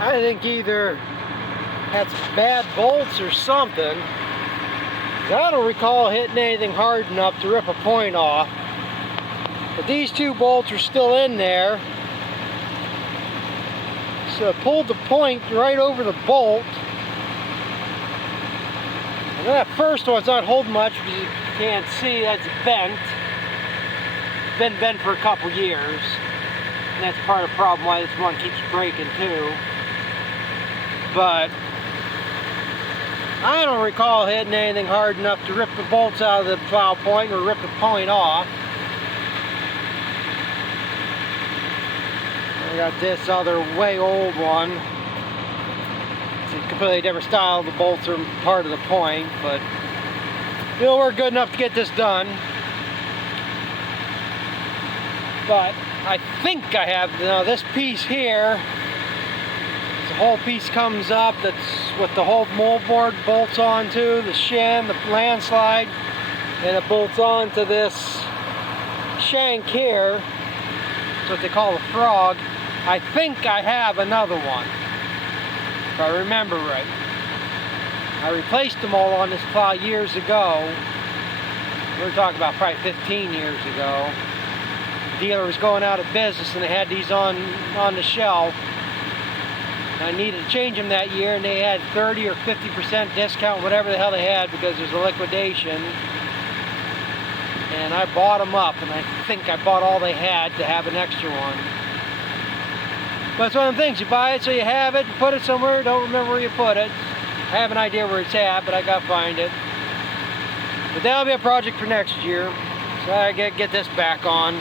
I think either had some bad bolts or something. I don't recall hitting anything hard enough to rip a point off. But these two bolts are still in there. So I pulled the point right over the bolt. And then that first one's not holding much because you can't see that's bent. It's been bent for a couple years. And that's part of the problem why this one keeps breaking too. But I don't recall hitting anything hard enough to rip the bolts out of the plow point or rip the point off. I got this other way old one. It's a completely different style. The bolts are part of the point, but it'll work good enough to get this done. But I think I have now this piece here. The whole piece comes up. That's what the whole moldboard bolts onto. The shim, the landslide, and it bolts onto this shank here. That's what they call the frog. I think I have another one, if I remember right. I replaced them all on this plow years ago. We're talking about probably 15 years ago. The dealer was going out of business and they had these on the shelf. I needed to change them that year and they had 30 or 50% discount, whatever the hell they had, because there's a liquidation. And I bought them up, and I think I bought all they had to have an extra one. But it's one of the things, you buy it so you have it, and put it somewhere, don't remember where you put it. I have an idea where it's at, but I gotta find it. But that'll be a project for next year. So I gotta get this back on.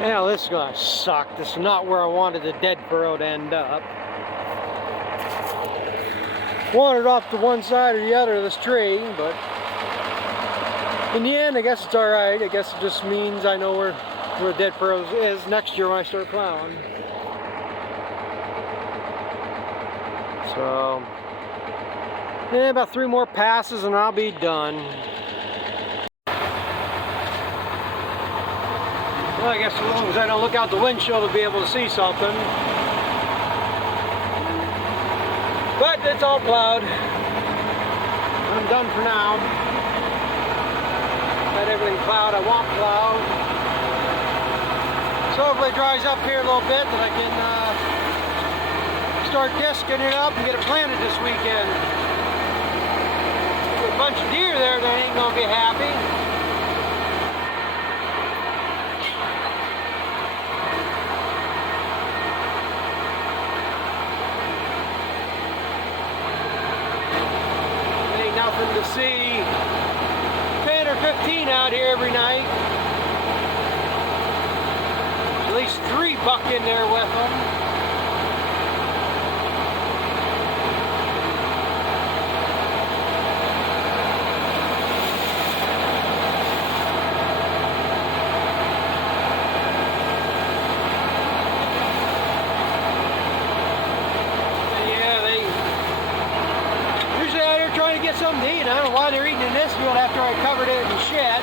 Now this is gonna suck. This is not where I wanted the dead furrow to end up. Wanted off to one side or the other of this tree, but in the end, I guess it's all right. I guess it just means I know where the dead furrow is next year when I start plowing. So, yeah, about 3 more passes and I'll be done. Well, I guess as long as I don't look out the windshield to be able to see something. But it's all plowed. I'm done for now. Got everything plowed I want plowed. So hopefully it dries up here a little bit that I can start disking it up and get it planted this weekend. There's a bunch of deer there that ain't gonna be happy. Ain't nothing to see 10 or 15 out here every night. At least 3 buck in there with them. Get something to eat. I don't know why they're eating in this field after I covered it in shit.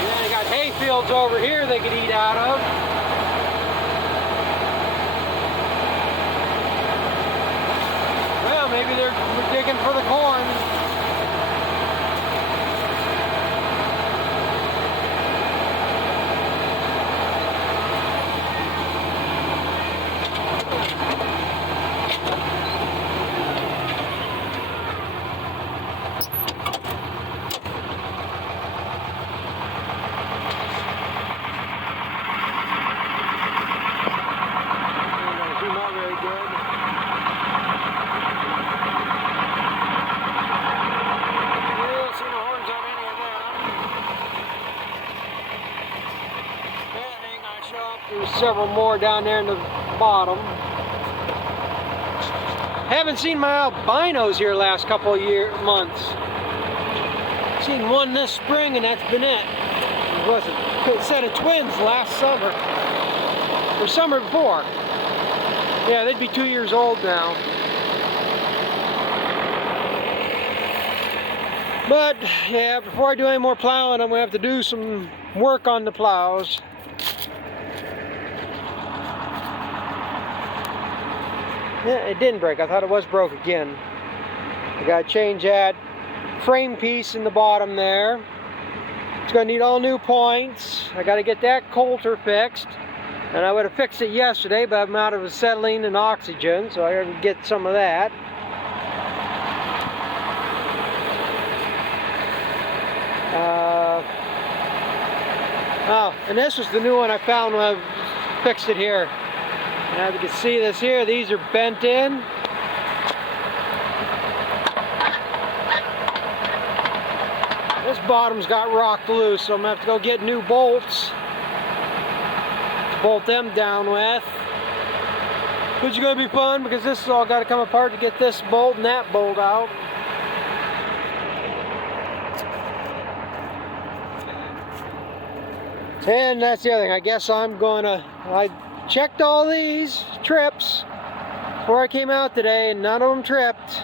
And then I got hay fields over here they could eat out of. Well, maybe they're digging for the corn. There's several more down there in the bottom. Haven't seen my albinos here last couple of months. Seen one this spring and that's been it. It was a set of twins last summer. Or summer before. Yeah, they'd be 2 years old now. But yeah, before I do any more plowing, I'm gonna have to do some work on the plows. Yeah, it didn't break. I thought it was broke again. I gotta change that frame piece in the bottom there. It's gonna need all new points. I gotta get that coulter fixed. And I would have fixed it yesterday, but I'm out of acetylene and oxygen, so I gotta get some of that. Oh, and this was the new one I found when I fixed it here. Now you can see this here, these are bent in. This bottom's got rocked loose, so I'm gonna have to go get new bolts to bolt them down with. Which is gonna be fun because this has all got to come apart to get this bolt and that bolt out. And that's the other thing. I guess I checked all these trips before I came out today and none of them tripped.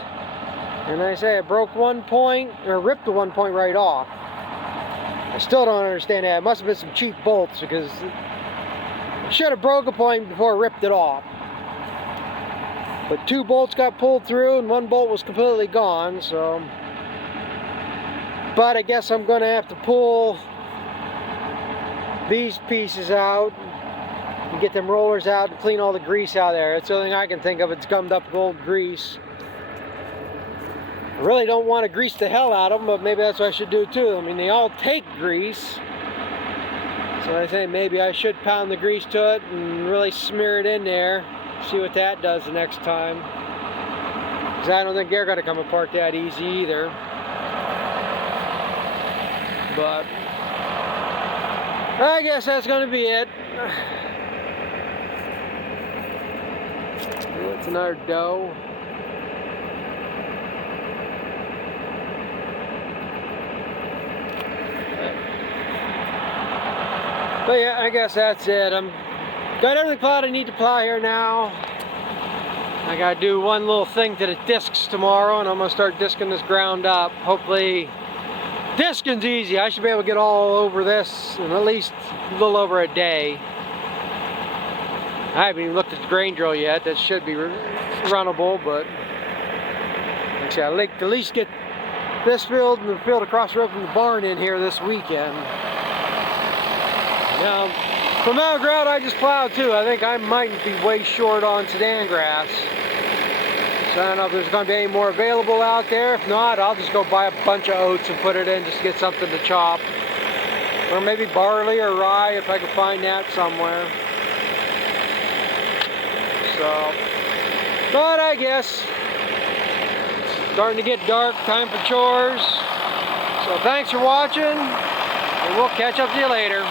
And I say I broke one point, or ripped the one point right off. I still don't understand that. It must have been some cheap bolts because I should have broke a point before I ripped it off. But 2 bolts got pulled through and 1 bolt was completely gone, so. But I guess I'm gonna have to pull these pieces out and get them rollers out and clean all the grease out of there. That's the only thing I can think of. It's gummed up with old grease. I really don't want to grease the hell out of them, but maybe that's what I should do too. I mean, they all take grease. So I think maybe I should pound the grease to it and really smear it in there. See what that does the next time. Because I don't think they're going to come apart that easy either. But I guess that's going to be it. That's another doe. But yeah, I guess that's it. I'm got everything plowed I need to plow here now. I gotta do one little thing to the discs tomorrow, and I'm gonna start disking this ground up. Hopefully, disking's easy. I should be able to get all over this in at least a little over a day. I haven't even looked at the grain drill yet. That should be runnable, but like I said, I'd like to at least get this field and the field across the road from the barn in here this weekend. Now, for mountain ground I just plowed too. I think I might be way short on sedan grass. So I don't know if there's going to be any more available out there. If not, I'll just go buy a bunch of oats and put it in just to get something to chop. Or maybe barley or rye if I can find that somewhere. So, but I guess it's starting to get dark, time for chores. So thanks for watching, and we'll catch up with you later.